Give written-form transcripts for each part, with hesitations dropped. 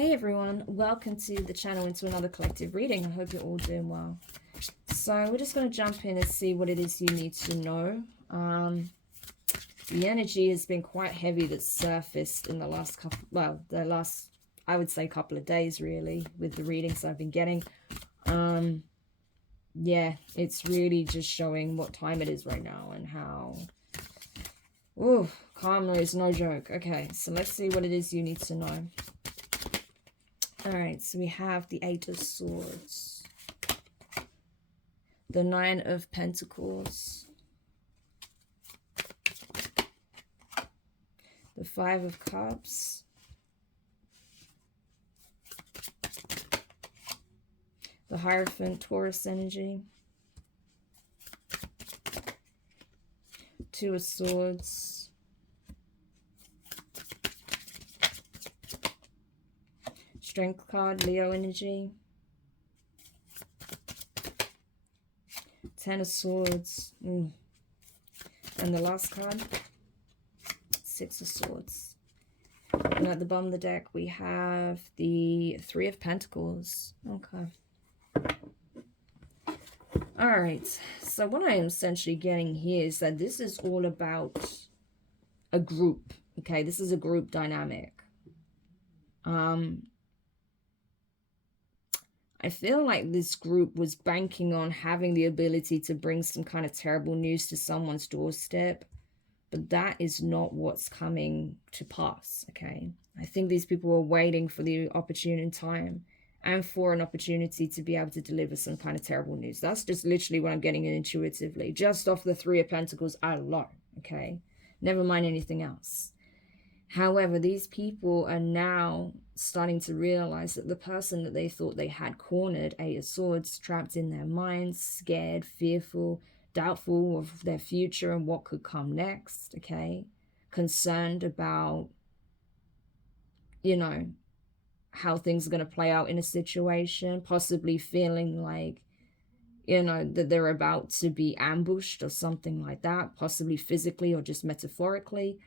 Hey everyone, welcome to the channel and to another collective reading. I hope you're all doing well. So we're just going to jump in and see what it is you need to know. The energy has been quite heavy that's surfaced in the last couple, well, the last, I would say, couple of days really, with the readings I've been getting. Yeah, it's really just showing what time it is right now and how, oh, karma is no joke. Okay, so let's see what it is you need to know. All right, so we have the Eight of Swords, the Nine of Pentacles, the Five of Cups, the Hierophant, Taurus energy, Two of Swords, Strength card, Leo energy, Ten of Swords, and the last card, Six of Swords. And at the bottom of the deck, we have the Three of Pentacles. Okay. All right. So what I am essentially getting here is that this is all about a group. Okay, this is a group dynamic. I feel like this group was banking on having the ability to bring some kind of terrible news to someone's doorstep, but that is not what's coming to pass, okay? I think these people were waiting for the opportune time and for an opportunity to be able to deliver some kind of terrible news. That's just literally what I'm getting intuitively, just off the Three of Pentacles alone, okay? Never mind anything else. However, these people are now starting to realize that the person that they thought they had cornered, Eight of Swords, trapped in their minds, scared, fearful, doubtful of their future and what could come next, okay? Concerned about, you know, how things are going to play out in a situation, possibly feeling like, you know, that they're about to be ambushed or something like that, possibly physically or just metaphorically.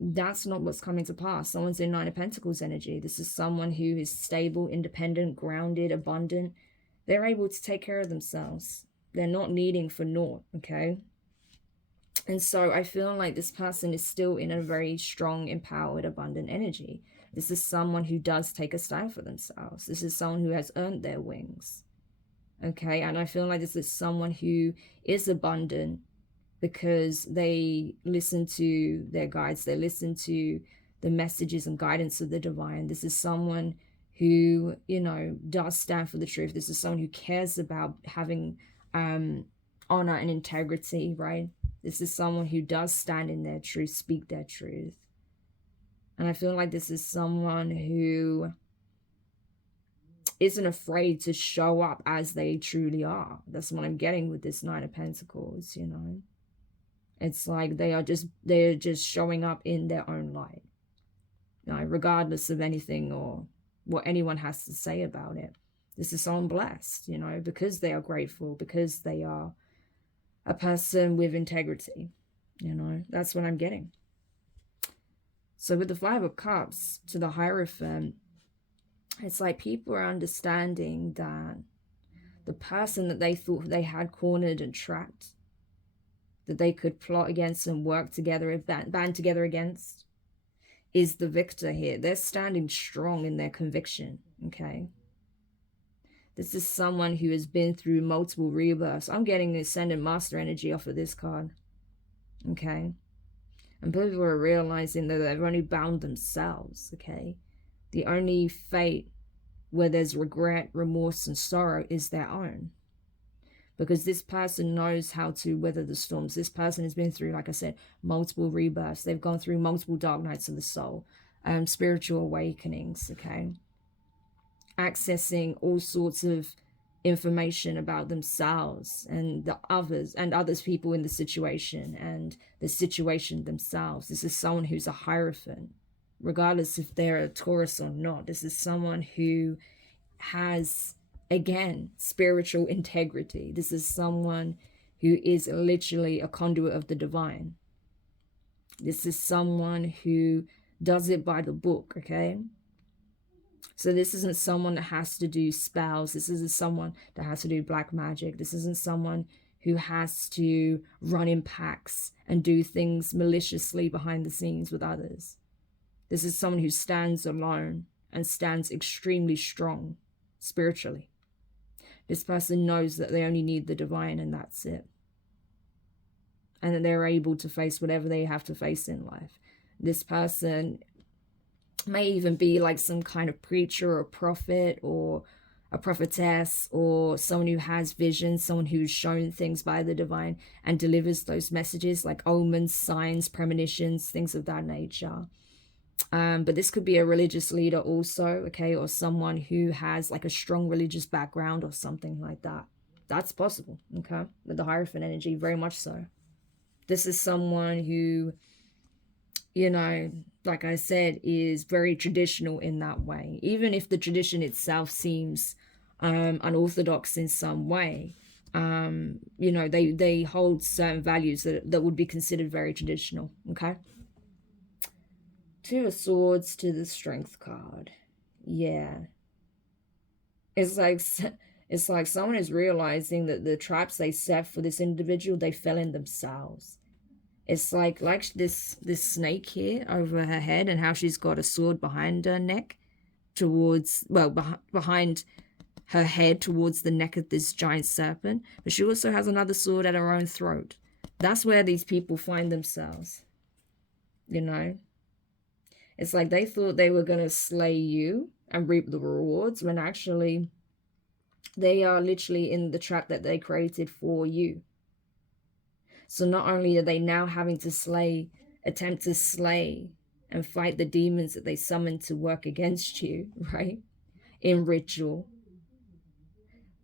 That's not what's coming to pass. Someone's in Nine of Pentacles energy. This is someone who is stable, independent, grounded, abundant. They're able to take care of themselves. They're not needing for naught, okay? And so I feel like this person is still in a very strong, empowered, abundant energy. This is someone who does take a stand for themselves. This is someone who has earned their wings, okay? And I feel like this is someone who is abundant, because they listen to their guides, they listen to the messages and guidance of the divine. This is someone who, you know, does stand for the truth. This is someone who cares about having honor and integrity, right? This is someone who does stand in their truth, speak their truth. And I feel like this is someone who isn't afraid to show up as they truly are. That's what I'm getting with this Nine of Pentacles, you know. It's like they're just showing up in their own light, you know, regardless of anything or what anyone has to say about it. This is someone blessed, you know, because they are grateful, because they are a person with integrity, you know. That's what I'm getting. So with the Five of Cups to the Hierophant, it's like people are understanding that the person that they thought they had cornered and trapped, that they could plot against and work together, band together against, is the victor here. They're standing strong in their conviction, okay? This is someone who has been through multiple rebirths. I'm getting the Ascendant Master energy off of this card, okay? And people are realizing that they've only bound themselves, okay? The only fate where there's regret, remorse, and sorrow is their own. Because this person knows how to weather the storms. This person has been through, like I said, multiple rebirths. They've gone through multiple dark nights of the soul, spiritual awakenings, okay? Accessing all sorts of information about themselves and the others people in the situation and the situation themselves. This is someone who's a Hierophant, regardless if they're a Taurus or not. This is someone who has, again, spiritual integrity. This is someone who is literally a conduit of the divine. This is someone who does it by the book, okay? So this isn't someone that has to do spells. This isn't someone that has to do black magic. This isn't someone who has to run in packs and do things maliciously behind the scenes with others. This is someone who stands alone and stands extremely strong spiritually. This person knows that they only need the divine and that's it. And that they're able to face whatever they have to face in life. This person may even be like some kind of preacher or prophet or a prophetess or someone who has visions, someone who's shown things by the divine and delivers those messages like omens, signs, premonitions, things of that nature. But this could be a religious leader also, okay, or someone who has like a strong religious background or something like that. That's possible, okay, with the Hierophant energy, very much so. This is someone who, you know, like I said, is very traditional in that way. Even if the tradition itself seems unorthodox in some way, you know, they hold certain values that would be considered very traditional, okay? Two of Swords to the Strength card. Yeah. It's like someone is realizing that the traps they set for this individual, they fell in themselves. It's like this snake here over her head and how she's got a sword behind her neck towards, well, behind her head towards the neck of this giant serpent. But she also has another sword at her own throat. That's where these people find themselves, you know. It's like they thought they were going to slay you and reap the rewards when actually they are literally in the trap that they created for you. So not only are they now having to attempt to slay and fight the demons that they summoned to work against you, right, in ritual,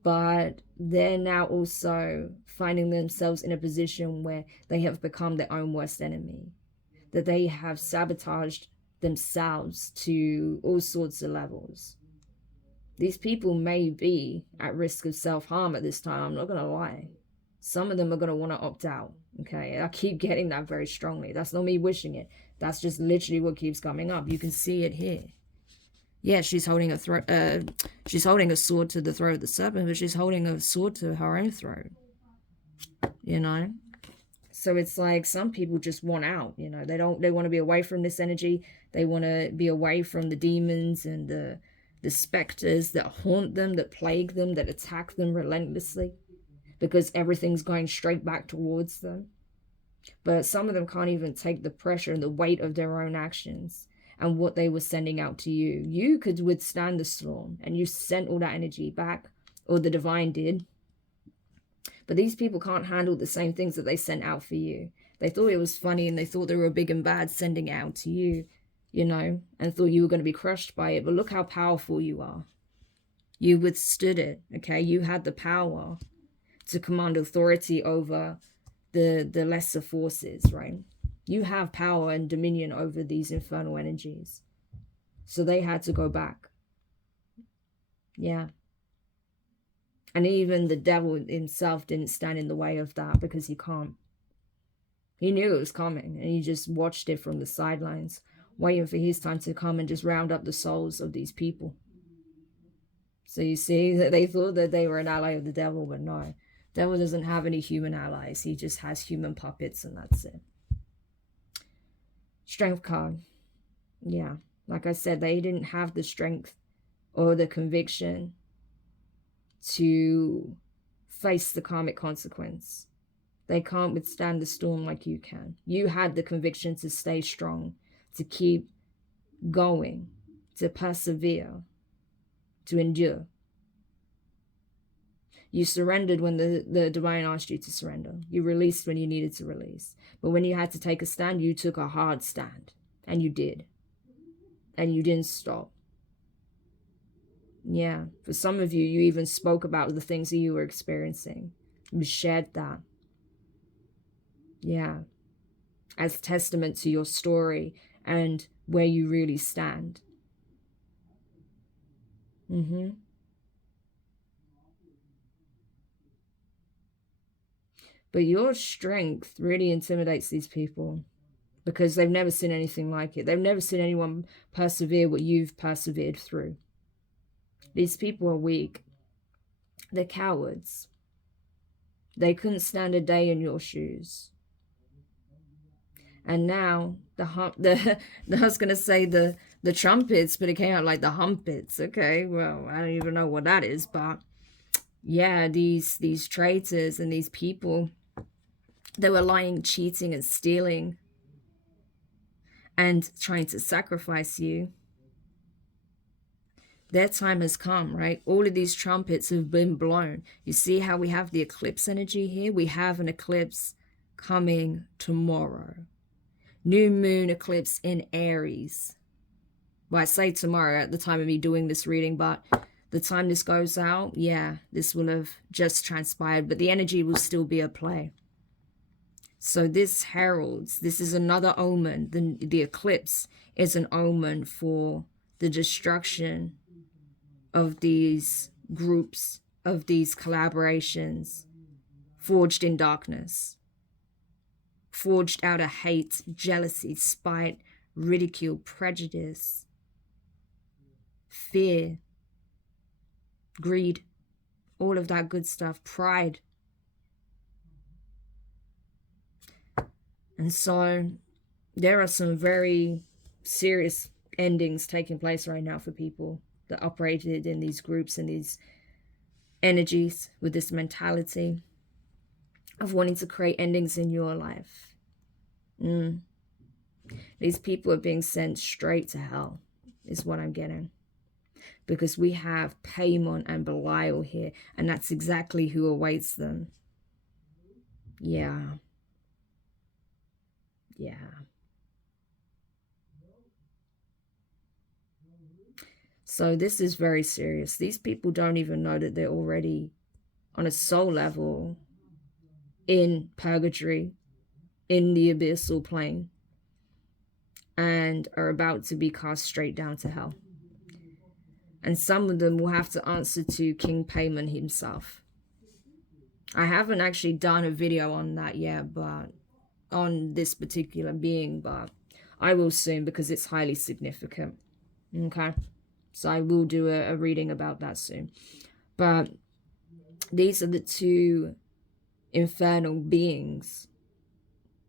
but they're now also finding themselves in a position where they have become their own worst enemy, that they have sabotaged themselves to all sorts of levels. These people may be at risk of self-harm at this time, I'm not going to lie. Some of them are going to want to opt out, okay? I keep getting that very strongly. That's not me wishing it. That's just literally what keeps coming up. You can see it here. Yeah, she's holding a sword to the throat of the serpent, but she's holding a sword to her own throat, you know? So it's like some people just want out, you know? They want to be away from this energy. They want to be away from the demons and the specters that haunt them, that plague them, that attack them relentlessly, because everything's going straight back towards them. But some of them can't even take the pressure and the weight of their own actions and what they were sending out to you. You could withstand the storm and you sent all that energy back, or the divine did. But these people can't handle the same things that they sent out for you. They thought it was funny and they thought they were big and bad sending it out to you, you know, and thought you were going to be crushed by it. But look how powerful you are. You withstood it, okay? You had the power to command authority over the lesser forces, right? You have power and dominion over these infernal energies. So they had to go back. Yeah. And even the devil himself didn't stand in the way of that, because he can't. He knew it was coming and he just watched it from the sidelines, waiting for his time to come and just round up the souls of these people. So you see that they thought that they were an ally of the devil, but no. Devil doesn't have any human allies. He just has human puppets and that's it. Strength card. Yeah. Like I said, they didn't have the strength or the conviction to face the karmic consequence. They can't withstand the storm like you can. You had the conviction to stay strong, to keep going, to persevere, to endure. You surrendered when the divine asked you to surrender. You released when you needed to release. But when you had to take a stand, you took a hard stand. And you did. And you didn't stop. Yeah. For some of you, you even spoke about the things that you were experiencing. You shared that. Yeah. As testament to your story and where you really stand. But your strength really intimidates these people, because they've never seen anything like it. They've never seen anyone persevere what you've persevered through. These people are weak. They're cowards. They couldn't stand a day in your shoes. And now I was gonna say the trumpets, but it came out like the humpets. Okay, well, I don't even know what that is, but yeah, these traitors and these people, they were lying, cheating, and stealing, and trying to sacrifice you. Their time has come, right? All of these trumpets have been blown. You see how we have the eclipse energy here? We have an eclipse coming tomorrow. New moon eclipse in Aries. Well, I say tomorrow at the time of me doing this reading, but the time this goes out, yeah, this will have just transpired, but the energy will still be at play. So this heralds, this is another omen. The eclipse is an omen for the destruction of these groups, of these collaborations forged in darkness, forged out of hate, jealousy, spite, ridicule, prejudice, fear, greed, all of that good stuff, pride. And so there are some very serious endings taking place right now for people that operated in these groups and these energies with this mentality of wanting to create endings in your life. These people are being sent straight to hell, is what I'm getting. Because we have Paimon and Belial here, and that's exactly who awaits them. Yeah. Yeah. So this is very serious. These people don't even know that they're already on a soul level in purgatory, in the abyssal plane, and are about to be cast straight down to hell. And some of them will have to answer to King Paimon himself. I haven't actually done a video on that yet, but on this particular being, but I will soon because it's highly significant. Okay, so I will do a reading about that soon. But these are the two infernal beings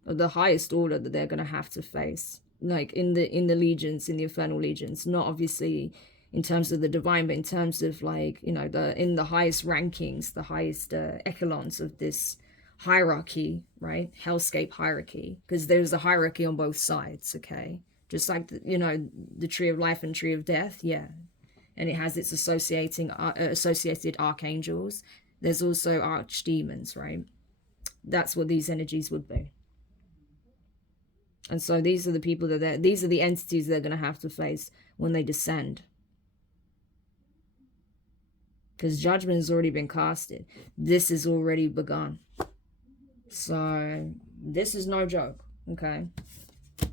of the highest order that they're going to have to face, like in the legions, in the infernal legions, not obviously in terms of the divine, but in terms of, like, you know, in the highest rankings, the highest echelons of this hierarchy, right? Hellscape hierarchy, because there's a hierarchy on both sides. Okay, just like you know, the tree of life and tree of death. Yeah, and it has its associated archangels. There's also archdemons, right? That's what these energies would be. And so these are the people that these are the entities they're going to have to face when they descend, because judgment has already been casted. This has already begun. So this is no joke. Okay,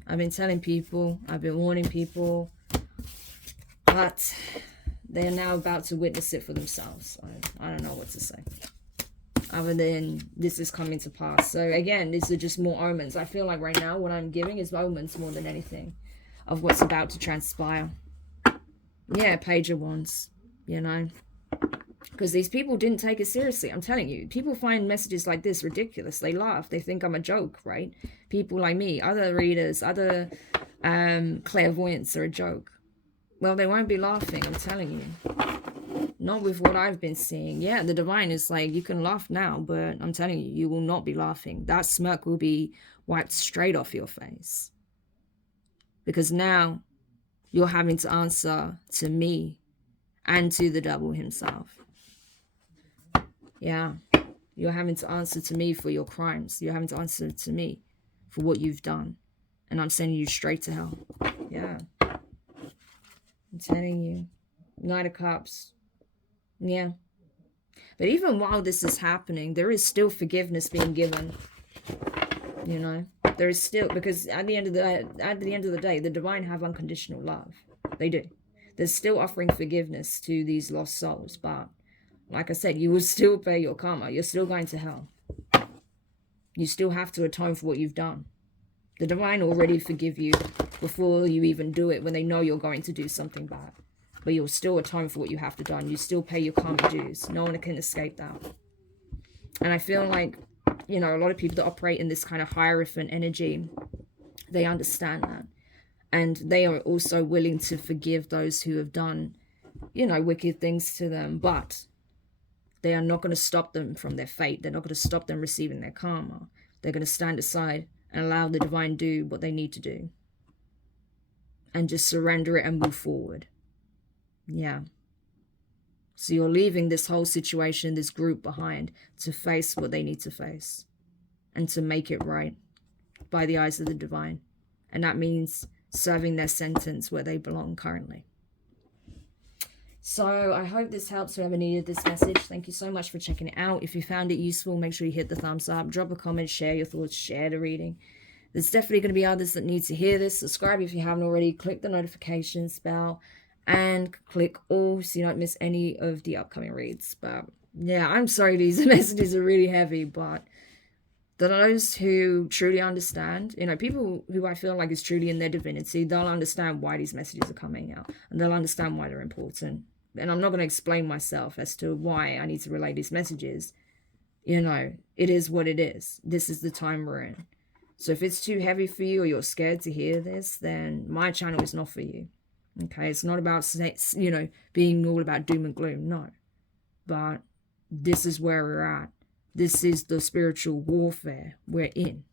I've been telling people, I've been warning people, but they're now about to witness it for themselves. I don't know what to say other than this is coming to pass. So again, these are just more omens. I feel like right now what I'm giving is omens more than anything of what's about to transpire. Yeah, Page of Wands, you know, because these people didn't take it seriously. I'm telling you, people find messages like this ridiculous. They laugh. They think I'm a joke, right? People like me, other readers, other clairvoyants are a joke. Well, they won't be laughing, I'm telling you. Not with what I've been seeing. Yeah, the divine is like, you can laugh now, but I'm telling you, you will not be laughing. That smirk will be wiped straight off your face. Because now you're having to answer to me and to the devil himself. Yeah, you're having to answer to me for your crimes. You're having to answer to me for what you've done. And I'm sending you straight to hell. Yeah. I'm telling you. Knight of Cups. Yeah. But even while this is happening, there is still forgiveness being given. You know, there is still, because at the end of the day, the divine have unconditional love. They do. There's still offering forgiveness to these lost souls, but like I said, you will still pay your karma. You're still going to hell. You still have to atone for what you've done. The divine already forgive you before you even do it, when they know you're going to do something bad. but you'll still atone for what you have to do. You still pay your karmic dues. No one can escape that. And I feel like, you know, a lot of people that operate in this kind of hierophant energy, they understand that. And they are also willing to forgive those who have done, you know, wicked things to them. But they are not going to stop them from their fate. They're not going to stop them receiving their karma. They're going to stand aside and allow the divine do what they need to do. And just surrender it and move forward. Yeah. So you're leaving this whole situation, this group behind, to face what they need to face. And to make it right by the eyes of the divine. And that means serving their sentence where they belong currently. So I hope this helps whoever needed this message. Thank you so much for checking it out. If you found it useful, make sure you hit the thumbs up, drop a comment, share your thoughts, share the reading. There's definitely going to be others that need to hear this. Subscribe if you haven't already. Click the notification bell and click all so you don't miss any of the upcoming reads. But yeah, I'm sorry these messages are really heavy, but those who truly understand, you know, people who I feel like is truly in their divinity, they'll understand why these messages are coming out. And they'll understand why they're important. And I'm not going to explain myself as to why I need to relay these messages. You know, it is what it is. This is the time we're in. So if it's too heavy for you or you're scared to hear this, then my channel is not for you. Okay, it's not about, you know, being all about doom and gloom. No. But this is where we're at. This is the spiritual warfare we're in.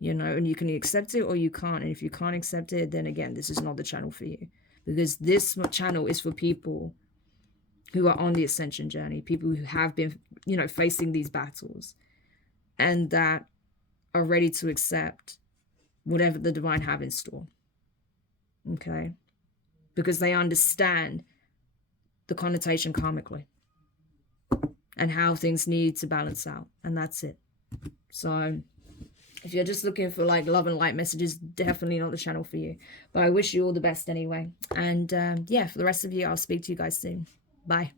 You know, and you can accept it or you can't. And if you can't accept it, then again, this is not the channel for you. Because this channel is for people who are on the ascension journey. People who have been, you know, facing these battles. And that are ready to accept whatever the divine have in store. Okay? Because they understand the connotation karmically. And how things need to balance out. And that's it. So if you're just looking for like love and light messages, definitely not the channel for you. But I wish you all the best anyway. And yeah, for the rest of you, I'll speak to you guys soon. Bye.